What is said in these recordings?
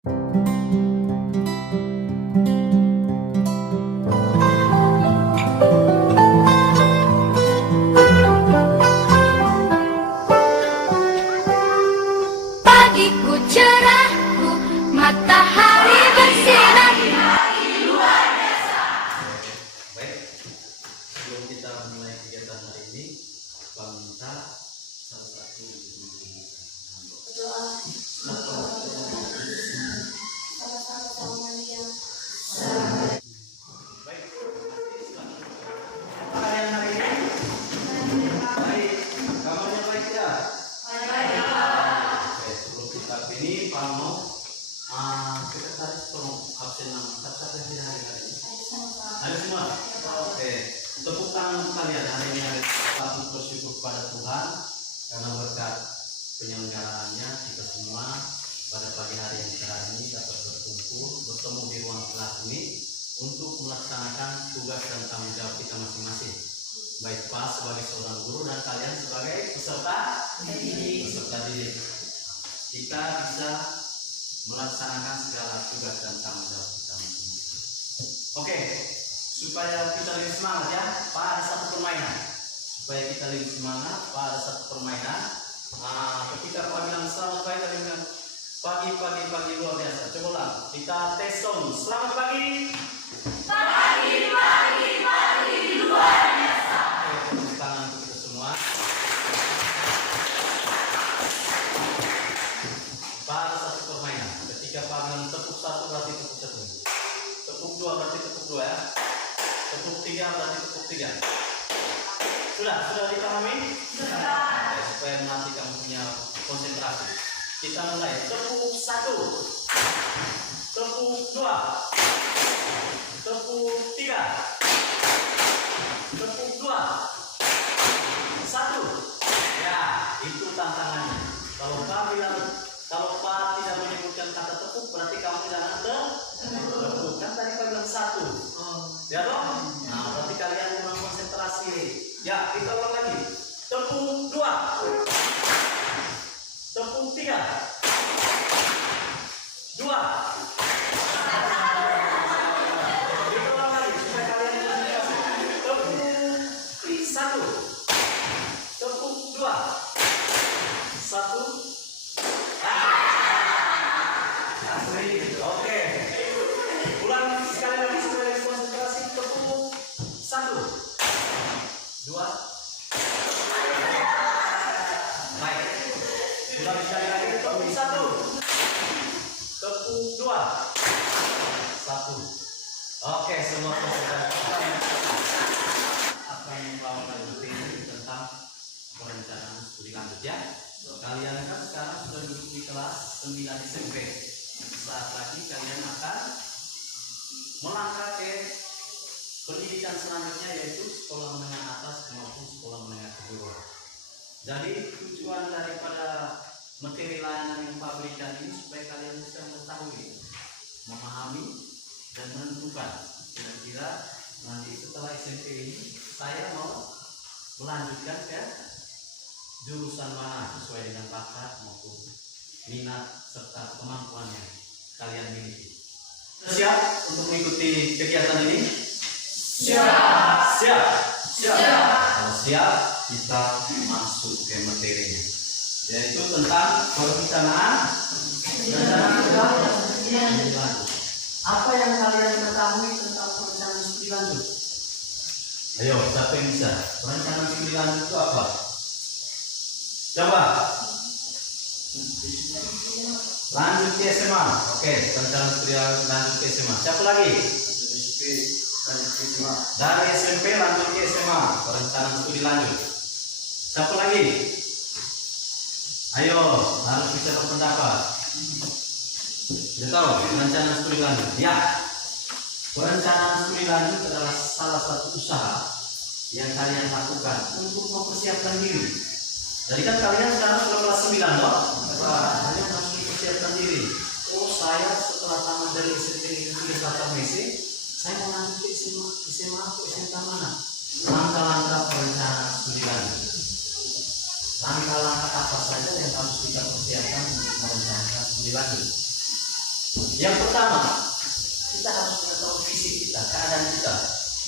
Pagiku cerahku, matahari bersinar. Baik, sebelum kita mulai kegiatan hari ini, Bang minta salah satu baik. Kalian hari ini baik, kamarnya baik ya? Oke, sebelum kita ini, Pak mau sekretaris tolong absen nama satu-satu yang hari ini. Ada semua? Oke. Tepuk tangan untuk kalian. Hari ini hari satu bersyukur pada Tuhan karena berkat penyelenggaraannya kita semua pada pagi hari yang cerah ini dapat berkumpul bertemu di ruang kelas ini untuk melaksanakan tugas dan tanggung jawab kita masing-masing. Baik Pak sebagai seorang guru dan kalian sebagai peserta didik. Kita bisa melaksanakan segala tugas dan tanggung jawab kita masing-masing. Oke. Supaya kita lebih semangat ya, Pak ada satu permainan. Supaya kita lebih semangat, Pak ada satu permainan. Ketika Pak bilang selamat pagi, kita bilang pagi luar biasa. Coba ulang, kita tes song. Selamat pagi. Pagi luar biasa. Oke, tepuk tangan untuk kita semua. Pak ada satu permainan. Ketika Pak bilang tepuk satu berarti tepuk satu. Tepuk dua berarti tepuk dua ya. Tepuk tiga berarti tepuk tiga. Sudah dipahami? Sudah. Supaya nanti kamu punya konsentrasi. Kita mulai. Tepuk satu, tepuk dua, tepuk tiga, tepuk dua, satu. Ya, itu tantangannya. Kalau Pak tidak menyebutkan kata tepuk, berarti kamu jangan tepuk. Kan tadi Pak bilang satu. Ya toh? Nah, berarti kalian kurang konsentrasi. Ya, kita ulang lagi. Tepuk dua, tepuk tiga, dua. Kita ulang lagi supaya kalian konsentrasi. Tepuk satu, tepuk dua, satu. Oke. Ulang sekali lagi supaya konsentrasi. Tepuk satu, dua. Baik. Ulang sekali lagi. Tepuk satu, tepuk dua, satu. Oke, semua konsentrasi. Apa yang melakukan ini tentang perencanaan studi lanjut ya. Kalian kan sekarang sudah duduk di kelas 9 SMP. Saat lagi kalian akan melangkah ke pendidikan selanjutnya yaitu sekolah menengah atas maupun sekolah menengah kejuruan. Jadi tujuan daripada materi layanan yang Pak berikan ini supaya kalian bisa mengetahui, memahami dan menentukan kira-kira nanti setelah SMP ini saya mau melanjutkan ke jurusan mana sesuai dengan bakat maupun minat serta kemampuan yang kalian miliki. Siap untuk mengikuti kegiatan ini? Siap. Kalau siap, kita masuk ke materinya, yaitu tentang perencanaan studi lanjut. Apa yang kalian ketahui tentang perencanaan studi lanjut? Ayo, siapa yang bisa? Perencanaan studi lanjut itu apa? Coba. Lanjut ke SMA. Oke, perencanaan studi lanjut ke SMA. Siapa lagi? Dari SMP lanjut ke SMA. Perencanaan studi lanjut. Siapa lagi? Ayo, harus bisa berpendapat. Sudah tahu perencanaan studi lanjut? Ya. Perencanaan studi lanjut adalah salah satu usaha yang kalian lakukan untuk mempersiapkan diri. Jadi kan kalian sekarang sudah kelas 9 loh. Kalian harus mempersiapkan diri. Oh, saya setelah tamat dari SMP Negeri Selatan Mesir, saya mau lanjut ke SMA atau SMK mana? Langkah-langkah perencanaan studi lanjut. Langkah-langkah apa saja yang harus kita persiapkan untuk merencanakan studi lanjut? Yang pertama, kita harus mengetahui fisik kita, keadaan kita.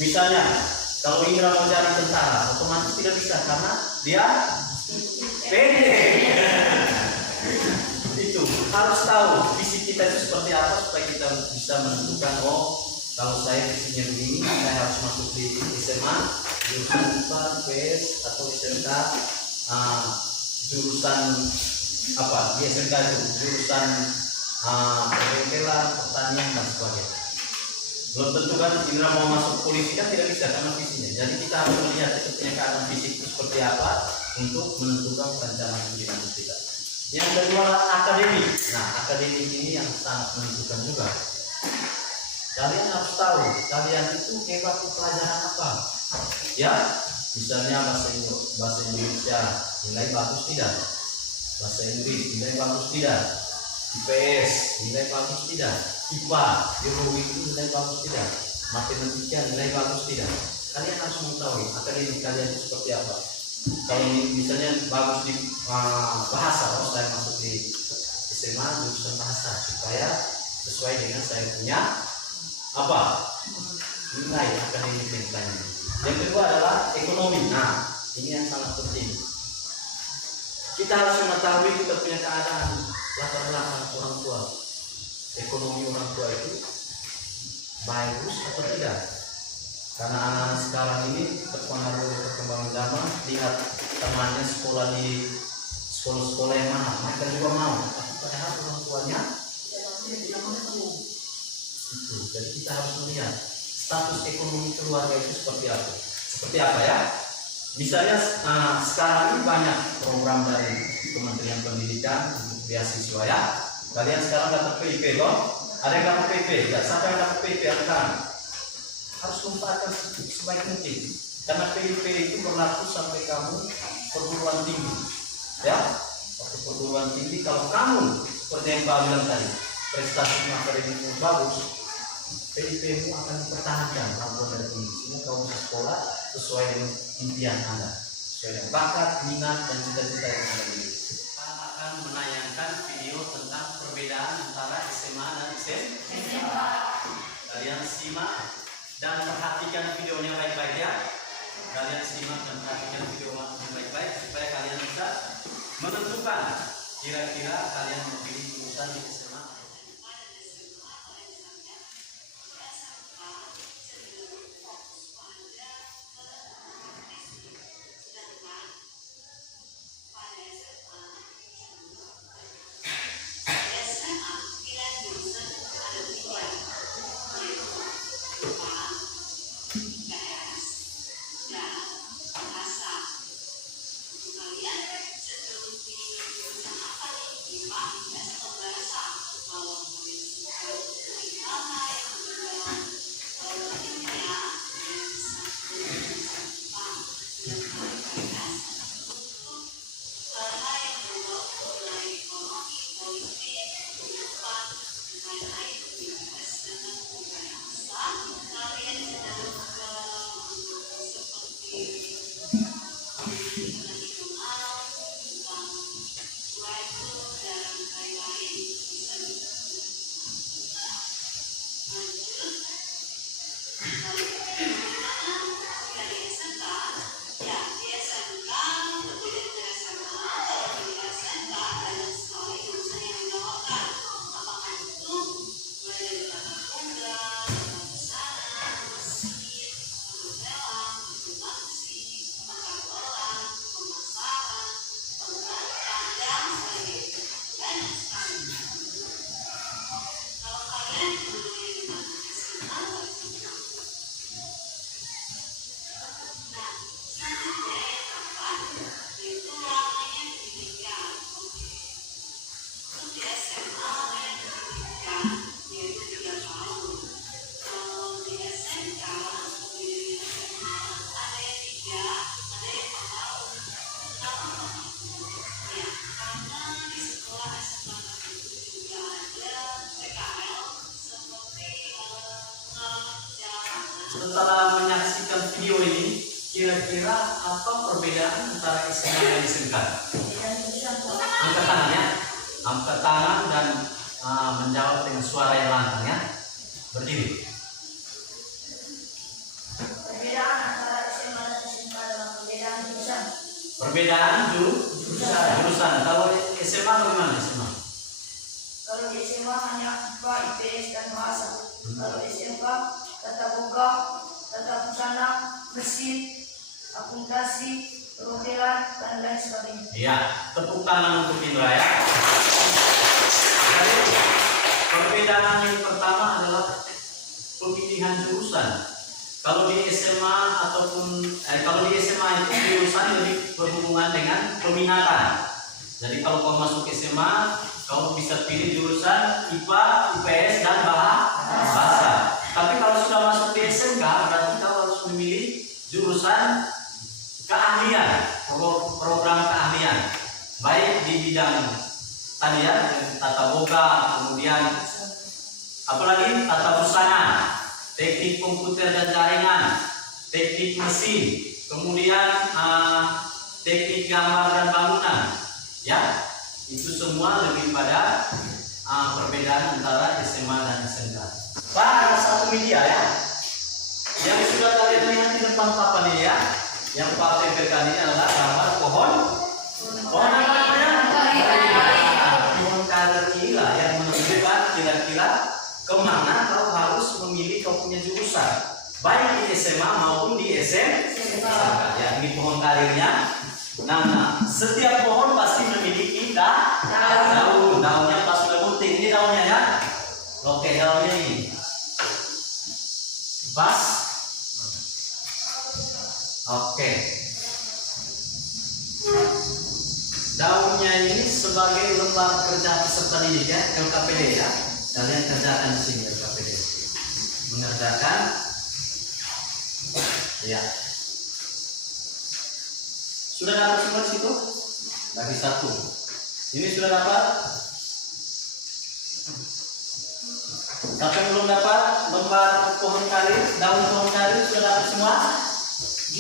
Misalnya, kalau Indra mau jadi tentara, otomatis tidak bisa karena dia pendek. Itu harus tahu fisik kita itu seperti apa supaya kita bisa menentukan, oh kalau saya fisiknya begini, saya harus masuk di SMA, jurusan IPA, IPS atau SMK, jurusan apa? Di SMK itu jurusan perkebunan, pertanian dan sebagainya. Belum tentu kan Indra mau masuk polisi kan tidak bisa karena fisiknya. Jadi kita harus melihat itu punya keadaan fisik itu seperti apa untuk menentukan perencanaan pendidikan kita. Yang kedua akademik. Nah akademik ini yang sangat menentukan juga. Kalian harus tahu kalian itu hebat di pelajaran apa. Ya, misalnya bahasa Indonesia nilai bagus tidak, bahasa Inggris nilai bagus tidak, IPS nilai bagus tidak, IPA, biologi itu nilai bagus tidak, matematika nilai bagus tidak. Kalian harus mengetahui akademik kalian itu seperti apa. Kalau misalnya bagus di bahasa, saya masuk di SMA jurusan bahasa supaya sesuai dengan saya punya apa nilai akademik yang lainnya. Yang kedua adalah ekonomi. Nah ini yang sangat penting. Kita harus mengetahui kita punya keadaan latar belakang orang tua. Ekonomi orang tua itu bagus atau tidak? Karena anak-anak sekarang ini terpengaruh perkembangan zaman, lihat temannya sekolah di sekolah-sekolah yang mahal, mereka juga mau, tapi padahal orang tuanya tidak mau. Itu. Jadi kita harus melihat status ekonomi keluarga itu seperti apa. Seperti apa ya? Misalnya sekarang ini banyak program dari Kementerian Pendidikan untuk beasiswa ya. Kalian sekarang dapat PIP toh? Ada yang dapat PIP? Ya, siapa yang dapat PIP sekarang? Harus manfaatkan sebaik mungkin. Karena PIP itu berlaku sampai kamu perguruan tinggi. Ya, waktu perguruan tinggi kalau kamu seperti yang Pak bilang tadi, prestasinya akademikmu bagus, PIP-mu akan dipertahankan lampuan dari tinggi. Sehingga kamu bisa sekolah sesuai dengan impian Anda, sesuai dengan bakat, minat, dan cita-cita yang Anda miliki. Kita akan menayangkan video tentang perbedaan antara SMA dan SMA. Kalian simak dan perhatikan videonya baik-baik ya. Kalian simak dan perhatikan videonya baik-baik supaya kalian bisa menentukan kira-kira kalian memilih jurusan di SMA. Setelah menyaksikan video ini, kira-kira apa perbedaan antara SMA dan SMK? Angkat tangan ya, angkat tangan dan menjawab dengan suara yang lantang ya. Berdiri. Perbedaan antara SMA dan SMK dalam perbedaan jurusan. Perbedaan jurusan. Kalau SMA bagaimana SMA? Kalau di SMA hanya IPA, IPS dan bahasa. Kalau SMK tata boga, tata busana, mesin, akuntansi, perhotelan dan lain sebagainya. Iya, tepuk tangan untuk Indra ya. Jadi, perbedaan yang pertama adalah pemilihan jurusan. Kalau di SMA kalau di SMA itu jurusan lebih berhubungan dengan peminatan. Jadi kalau kau masuk SMA, kau bisa pilih jurusan IPA, IPS dan bahasa. Tapi kalau sudah masuk di SMK, berarti kau harus memilih jurusan keahlian, program keahlian, baik di bidang tadi ya, tata boga, kemudian apalagi tata busana, teknik komputer dan jaringan, teknik mesin, kemudian teknik gambar dan bangunan, ya itu semua lebih pada perbedaan antara SMA dan SMK. Pak, ada satu media ya, yang sudah kalian lihat di depan papan ini ya, yang Pak tempelkan ini adalah gambar pohon apa namanya? Pohon karir inilah yang menentukan kira-kira kemana kau harus memilih kau punya jurusan, baik di SMA maupun di SMK. Ya, ini pohon karirnya. Nah, setiap pohon pasti memiliki daun. Daunnya pas sudah gunting. Ini daunnya ya. Oke, daunnya ini. Pas. Oke. Daunnya ini sebagai lembar kerja peserta didik ya, LKPD ya. Kalian kerjakan di sini LKPD. Mengerjakan. Ya. Sudah dapat semua di situ? Lagi satu. Ini sudah dapat? Siapa yang belum dapat lembar pohon karir, daun pohon karir sudah dapat semua?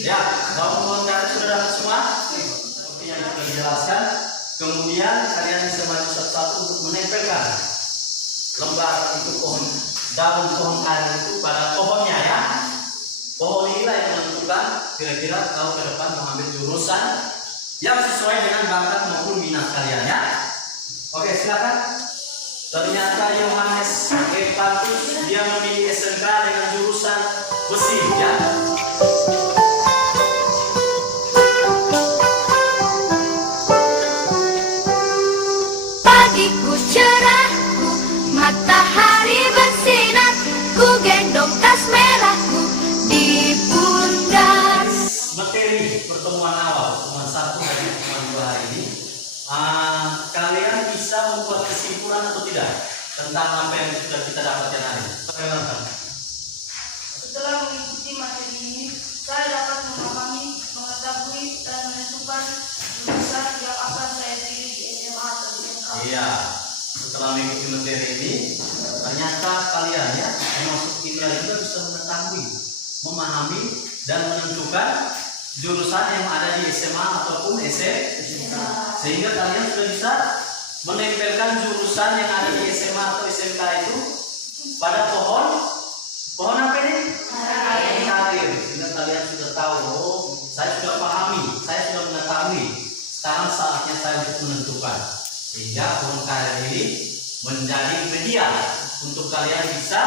Ya, daun pohon karir sudah dapat semua? Seperti yang sudah dijelaskan. Kemudian kalian bisa maju satu-satu untuk menempelkan lembar itu daun pohon karir itu pada pohonnya ya. Pohon inilah yang menentukan kira-kira kau ke depan mengambil jurusan yang sesuai dengan bakat maupun minat kalian ya. Oke, silakan. Ternyata Yohanes Epatus dia memilih SMK dengan jurusan besi ya. Pagiku cerahku, matahari bersinar, ku gendong tas merahku di pundak. Materi pertemuan awal, pertemuan 1 dan pertemuan 2 hari ini, kalian bisa membuat kesimpulan atau tidak tentang apa yang sudah kita dapatkan hari ini? Setelah mengikuti materi ini, saya dapat memahami, mengetahui dan menentukan jurusan yang akan saya pilih di SMA atau di SMK. Iya, setelah mengikuti materi ini, ternyata kalian ya, termasuk Indra juga bisa mengetahui, memahami dan menentukan jurusan yang ada di SMA ataupun SMK. Sehingga kalian sudah bisa menempelkan jurusan yang ada di SMA atau SMK itu pada pohon apa ini? Karir. Sehingga kalian sudah tahu, oh, saya sudah pahami, saya sudah mengetahui. Sekarang saatnya saya untuk menentukan. Sehingga pohon karir ini menjadi media untuk kalian bisa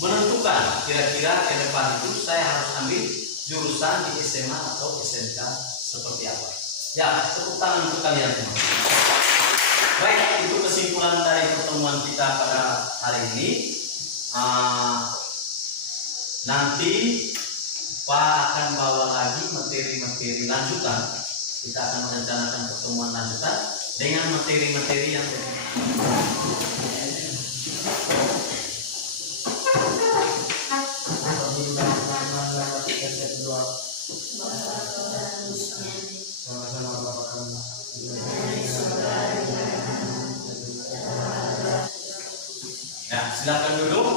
menentukan kira-kira ke depan itu saya harus ambil jurusan di SMA atau SMK seperti apa. Ya, tepuk tangan untuk kalian semua. Baik, itu kesimpulan dari pertemuan kita pada hari ini. Nanti Pak akan bawa lagi materi-materi lanjutan. Kita akan merencanakan pertemuan lanjutan dengan materi-materi yang ya, silakan duduk.